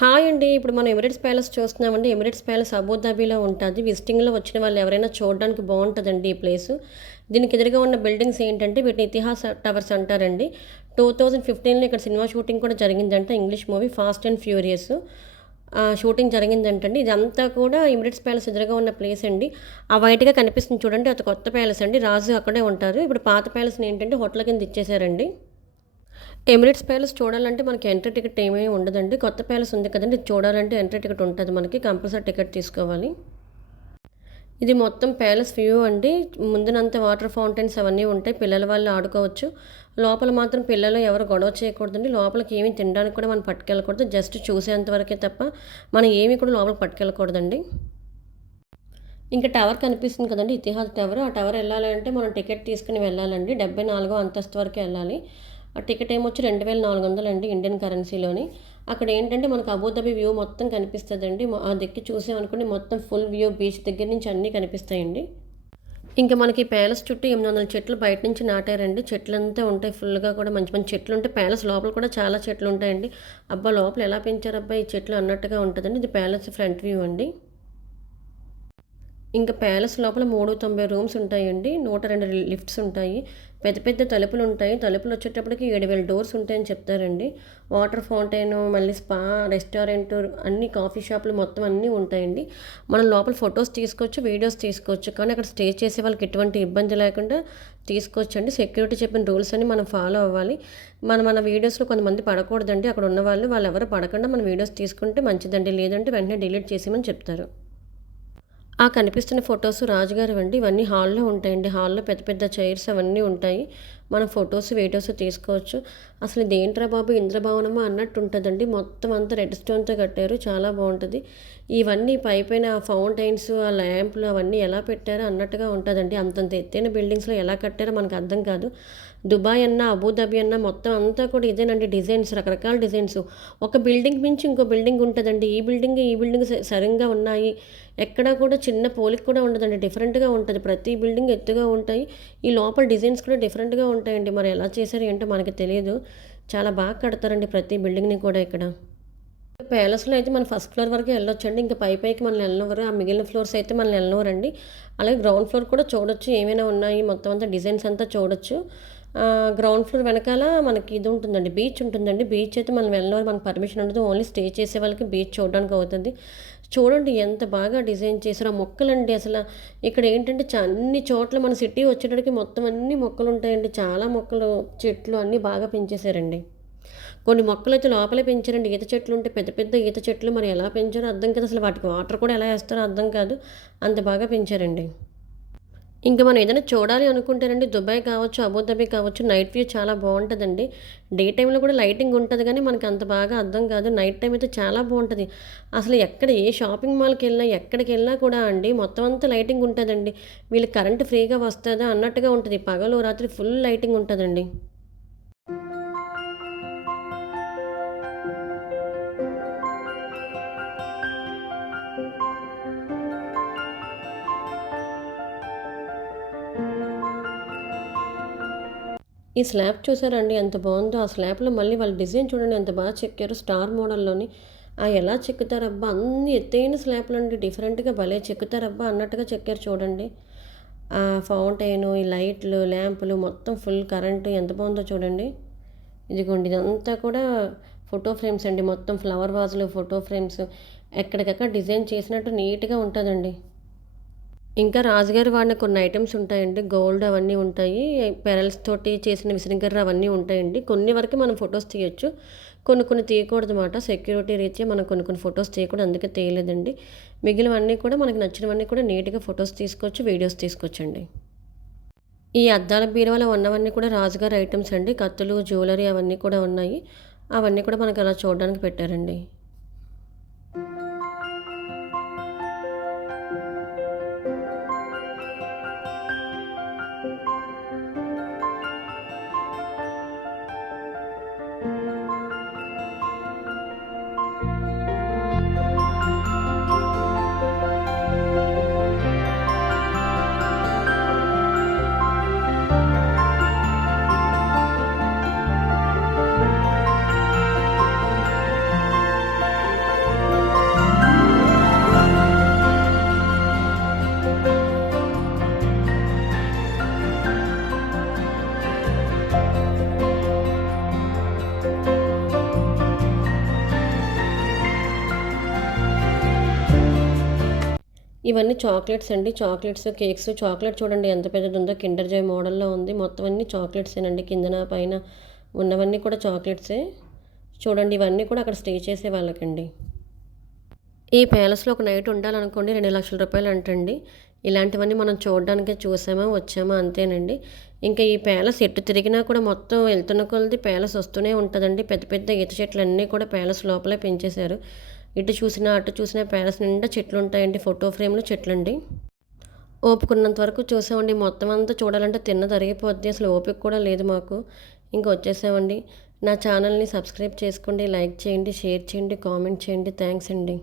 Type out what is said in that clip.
Hi అండి. ఇప్పుడు మనం ఎమిరేట్స్ ప్యాలెస్ చూస్తున్నామండి. ఎమిరేట్స్ ప్యాలెస్ అబుదాబీలో ఉంటుంది. విజిటింగ్లో వచ్చిన వాళ్ళు ఎవరైనా చూడడానికి బాగుంటుందండి ఈ ప్లేస్. దీనికి ఎదురుగా ఉన్న బిల్డింగ్స్ ఏంటంటే వీటిని ఇతిహాస టవర్స్ అంటారండి. టూ థౌజండ్ ఫిఫ్టీన్లో ఇక్కడ సినిమా షూటింగ్ కూడా జరిగిందంట. English movie Fast and Furious. Shooting జరిగిందంటండి. ఇదంతా కూడా ఇమిరేట్స్ ప్యాలెస్ ఎదురుగా ఉన్న ప్లేస్ అండి. ఆ వైట్గా కనిపిస్తుంది చూడండి. అది కొత్త ప్యాలెస్ అండి. రాజు అక్కడే ఉంటారు. ఇప్పుడు పాత ప్యాలెస్ని ఏంటంటే హోటల్ కింద ఇచ్చేసారండి. ఎమిరేట్స్ ప్యాలెస్ చూడాలంటే మనకి ఎంట్రీ టికెట్ ఏమీ ఉండదండి. కొత్త ప్యాలెస్ ఉంది కదండి. ఇది చూడాలంటే ఎంట్రీ టికెట్ ఉంటుంది మనకి. కంపల్సరీ టికెట్ తీసుకోవాలి. ఇది మొత్తం ప్యాలెస్ వ్యూ అండి. ముందునంత వాటర్ ఫౌంటైన్స్ అవన్నీ ఉంటాయి. పిల్లల వాళ్ళు ఆడుకోవచ్చు. లోపల మాత్రం పిల్లలు ఎవరు గొడవ చేయకూడదండి. లోపలికి ఏమీ తినడానికి కూడా మనం పట్టుకెళ్ళకూడదు. జస్ట్ చూసేంత వరకే తప్ప మనం ఏమీ కూడా లోపలికి పట్టుకెళ్ళకూడదండి. ఇంకా టవర్ కనిపిస్తుంది కదండి. ఇతిహాస్ టవర్. ఆ టవర్ వెళ్ళాలంటే మనం టికెట్ తీసుకుని వెళ్ళాలండి. డెబ్బై నాలుగో అంతస్తు వరకు వెళ్ళాలి. ఆ టికెట్ ఏమొచ్చి రెండు వేల నాలుగు వందలు అండి ఇండియన్ కరెన్సీలోని. అక్కడ ఏంటంటే మనకు అబుదాబి వ్యూ మొత్తం కనిపిస్తుందండి. ఆ దిక్కి చూసామనుకోండి మొత్తం ఫుల్ వ్యూ బీచ్ దగ్గర నుంచి అన్నీ కనిపిస్తాయండి. ఇంకా మనకి ప్యాలెస్ చుట్టూ ఎనిమిది వందల చెట్లు బయట నుంచి నాటారండి. చెట్లంతా ఉంటాయి ఫుల్గా కూడా. మంచి మంచి చెట్లు ఉంటాయి ప్యాలెస్ లోపల కూడా చాలా చెట్లు ఉంటాయండి అబ్బా లోపల ఎలా పెంచారబ్బా ఈ చెట్లు అన్నట్టుగా ఉంటుందండి. ఇది ప్యాలెస్ ఫ్రంట్ వ్యూ అండి. ఇంకా ప్యాలెస్ లోపల మూడు తొంభై రూమ్స్ ఉంటాయండి. నూట రెండు లిఫ్ట్స్ ఉంటాయి. పెద్ద పెద్ద తలుపులు ఉంటాయి. తలుపులు వచ్చేటప్పటికి ఏడు వేల డోర్స్ ఉంటాయని చెప్తారండి. వాటర్ ఫౌంటైన్ మళ్ళీ స్పా రెస్టారెంట్ అన్ని కాఫీ షాపులు మొత్తం అన్నీ ఉంటాయండి. మనం లోపల ఫొటోస్ తీసుకోవచ్చు వీడియోస్ తీసుకోవచ్చు. కానీ అక్కడ స్టే చేసే వాళ్ళకి ఎటువంటి ఇబ్బంది లేకుండా తీసుకోవచ్చండి. సెక్యూరిటీ చెప్పిన రూల్స్ అన్ని మనం ఫాలో అవ్వాలి. మనం మన వీడియోస్లో కొంతమంది పడకూడదండి. అక్కడ ఉన్న వాళ్ళు వాళ్ళు ఎవరు పడకుండా మన వీడియోస్ తీసుకుంటే మంచిదండి. లేదంటే వెంటనే డిలీట్ చేసేయమని చెప్తారు. ఆ కనిపిస్తున్న ఫొటోస్ రాజుగారు అండి ఇవన్నీ హాల్లో ఉంటాయండి. హాల్లో పెద్ద పెద్ద చైర్స్ అవన్నీ ఉంటాయి. మనం ఫొటోస్ వీడియోస్ తీసుకోవచ్చు. అసలు ఇదేంట్రా బాబు ఇంద్రభవనమా అన్నట్టు ఉంటుందండి మొత్తం అంతా రెడ్ స్టోన్తో కట్టారు. చాలా బాగుంటుంది. ఇవన్నీ పైపైన ఫౌంటైన్స్ ఆ ల్యాంపులు అవన్నీ ఎలా పెట్టారో అన్నట్టుగా ఉంటుందండి. అంతంత ఎత్తైన బిల్డింగ్స్లో ఎలా కట్టారో మనకు అర్థం కాదు. దుబాయ్ అన్న అబుదాబి అన్న మొత్తం అంతా కూడా ఇదేనండి డిజైన్స్ రకరకాల డిజైన్స్. ఒక బిల్డింగ్ మించి ఇంకో బిల్డింగ్ ఉంటుందండి. ఈ బిల్డింగ్ ఈ బిల్డింగ్ సరిగ్గా ఉన్నాయి. ఎక్కడా కూడా చిన్న పోలిక కూడా ఉండదండి. డిఫరెంట్గా ఉంటుంది. ప్రతి బిల్డింగ్ ఎత్తుగా ఉంటాయి. ఈ లోపల డిజైన్స్ కూడా డిఫరెంట్గా ఉంటాయండి. మరి ఎలా చేశారు ఏంటో మనకి తెలియదు. చాలా బాగా కడతారండి ప్రతి బిల్డింగ్ని కూడా ఇక్కడ. ప్యాలెస్లో అయితే మనం ఫస్ట్ ఫ్లోర్ వరకు వెళ్ళొచ్చండి. ఇంకా పై పైకి మనం వెళ్ళనివ్వరు. ఆ మిగిలిన ఫ్లోర్స్ అయితే మనం వెళ్ళనివ్వరండి. అలాగే గ్రౌండ్ ఫ్లోర్ కూడా చూడొచ్చు. ఏమైనా ఉన్నాయి మొత్తం అంతా డిజైన్స్ అంతా చూడొచ్చు. గ్రౌండ్ ఫ్లోర్ వెనకాల మనకి ఇది ఉంటుందండి బీచ్ ఉంటుందండి. బీచ్ అయితే మనం వెళ్ళిన మనకు పర్మిషన్ ఉండదు. ఓన్లీ స్టే చేసే వాళ్ళకి బీచ్ చూడడానికి అవుతుంది. చూడండి ఎంత బాగా డిజైన్ చేశారు. ఆ మొక్కలండి అసలు ఇక్కడ ఏంటంటే అన్ని చోట్ల మన సిటీ వచ్చేటప్పటికి మొత్తం అన్ని మొక్కలు ఉంటాయండి చాలా మొక్కలు చెట్లు అన్నీ బాగా పెంచేశారండి. కొన్ని మొక్కలు అయితే లోపలే పెంచారండి. ఈత చెట్లు ఉంటే పెద్ద పెద్ద ఈత చెట్లు మరి ఎలా పెంచారో అర్థం కాదు. అసలు వాటికి వాటర్ కూడా ఎలా వేస్తారో అర్థం కాదు. అంత బాగా పెంచారండి. ఇంకా మనం ఏదైనా చూడాలి అనుకుంటేనండి దుబాయ్ కావచ్చు అబుదాబి కావచ్చు నైట్ వ్యూ చాలా బాగుంటుందండి. డే టైంలో కూడా లైటింగ్ ఉంటుంది కానీ మనకి అంత బాగా అర్థం కాదు. నైట్ టైం అయితే చాలా బాగుంటుంది. అసలు ఎక్కడ ఏ షాపింగ్ మాల్కి వెళ్ళినా ఎక్కడికి వెళ్ళినా కూడా అండి మొత్తం అంతా లైటింగ్ ఉంటుందండి. వీళ్ళు కరెంట్ ఫ్రీగా వస్తుందా అన్నట్టుగా ఉంటుంది. పగలు రాత్రి ఫుల్ లైటింగ్ ఉంటుందండి. ఈ స్లాబ్ చూసారండి ఎంత బాగుందో? ఆ స్లాబ్లో మళ్ళీ వాళ్ళ డిజైన్ చూడండి ఎంత బాగా చెక్కారు స్టార్ మోడల్లోని. ఆ ఎలా చెక్కుతారబ్బా? అన్ని ఎత్తైన స్లాబ్లు అండి డిఫరెంట్గా భలే చెక్కుతారబ్బా అన్నట్టుగా చెక్కారు చూడండి. ఆ ఫౌంటైన్ ఈ లైట్లు ల్యాంపులు మొత్తం ఫుల్ కరెంటు ఎంత బాగుందో చూడండి. ఇదిగోండి ఇదంతా కూడా ఫోటో ఫ్రేమ్స్ అండి. మొత్తం ఫ్లవర్ వాజులు ఫోటో ఫ్రేమ్స్. ఎక్కడికక్కడ డిజైన్ చేసినట్టు నీట్గా ఉంటుందండి. ఇంకా రాజుగారి వాడిన కొన్ని ఐటమ్స్ ఉంటాయండి. గోల్డ్ అవన్నీ ఉంటాయి. పెరల్స్ తోటి చేసిన విసిరిగర్ర అవన్నీ ఉంటాయండి. కొన్ని వరకు మనం ఫొటోస్ తీయొచ్చు. కొన్ని కొన్ని తీయకూడదు అనమాట సెక్యూరిటీ రీత్యా మనం కొన్ని కొన్ని ఫొటోస్ తీయకూడదు. అందుకే తీయలేదండి. మిగిలినవన్నీ కూడా మనకు నచ్చినవన్నీ కూడా నీట్గా ఫొటోస్ తీసుకోవచ్చు వీడియోస్ తీసుకోవచ్చండి. ఈ అద్దాల బీరువాలో ఉన్నవన్నీ కూడా రాజుగారి ఐటమ్స్ అండి. కత్తులు జ్యువెలరీ అవన్నీ కూడా ఉన్నాయి. అవన్నీ కూడా మనకు అలా చూడడానికి పెట్టారండి. ఇవన్నీ చాక్లెట్స్ అండి. చాక్లెట్స్ కేక్స్ చాక్లెట్ చూడండి ఎంత పెద్దది ఉందో కిండర్ జాయ్ మోడల్లో ఉంది. మొత్తం అన్ని చాక్లెట్సేనండి కిందన పైన ఉన్నవన్నీ కూడా చాక్లెట్సే. చూడండి ఇవన్నీ కూడా అక్కడ స్టే చేసే వాళ్ళకండి. ఈ ప్యాలెస్లో ఒక నైట్ ఉండాలనుకోండి రెండు లక్షల రూపాయలు అంటండి. ఇలాంటివన్నీ మనం చూడడానికే చూసామా వచ్చామా అంతేనండి. ఇంకా ఈ ప్యాలెస్ ఎటు తిరిగినా కూడా మొత్తం వెళ్తున్న కొలది ప్యాలెస్ వస్తూనే ఉంటుందండి. పెద్ద పెద్ద ఈత చెట్లు అన్నీ కూడా ప్యాలెస్ లోపలే పెంచేశారు. ఇటు చూసినా అటు చూసినా ప్యాలెస్ నిండా చెట్లు ఉంటాయండి ఫోటో ఫ్రేమ్లు చెట్లండి. ఓపుకున్నంత వరకు చూసామండి. మొత్తం అంతా చూడాలంటే తిన్న తరిగిపోద్ది అసలు ఓపిక కూడా లేదు మాకు. ఇంకా వచ్చేసామండి. నా ఛానల్ని సబ్స్క్రైబ్ చేసుకోండి. లైక్ చేయండి షేర్ చేయండి కామెంట్ చేయండి. థ్యాంక్స్ అండి.